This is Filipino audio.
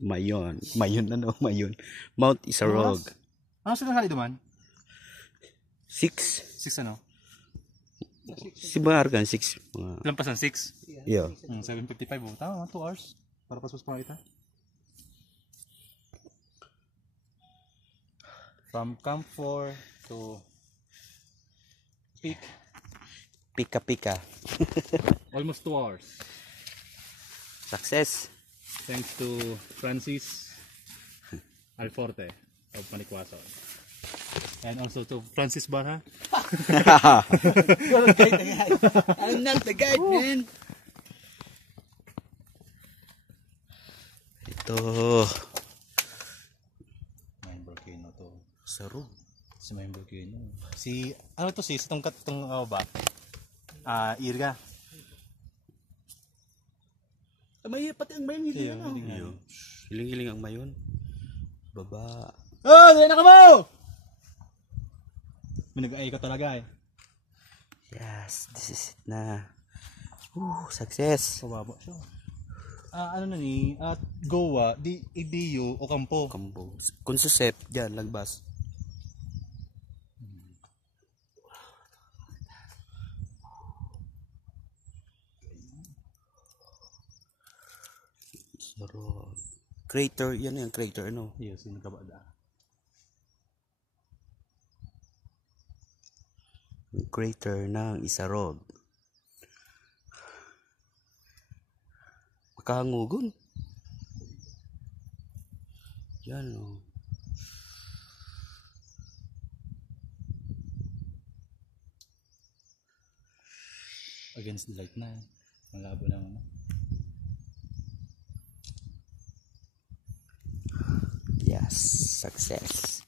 Mayon. Mayon ano? Mayon. Mount Isarog. Ano sila kali duman? 6. 6 ano? Si Bargan 6. Lampasan 6? Yeah. 7:55 oh. Tama, 2 hours. Para pasus pa kita. From Camp 4 to Peak. Pika-pika. Almost 2 hours. Success. Thanks to Francis Alforte of Panikwason. And also to Francis Barha. I'm not the guide, man. Ito. Main volcano to. Sarog. Si Main volcano. Si, ano to sis? Itong ba? Irga. May pati ang mayon. Iyo. Hiling-hiling ang mayon. Baba. Oh, hindi na ka mo! May nag-ay ka talaga eh. Yes, this is it na. Success. Pababa siya. Ano na ni? Goa, Ibiyo o Campo? Kambo. Kung susep, dyan, lagbas. Sarap. Crater, yan yung crater, ano? Yes, yung nagkabada. Yung crater ng Isarog. Makahangugon. Yan, oh. Against the light na. Malabo na ano. Yes, success.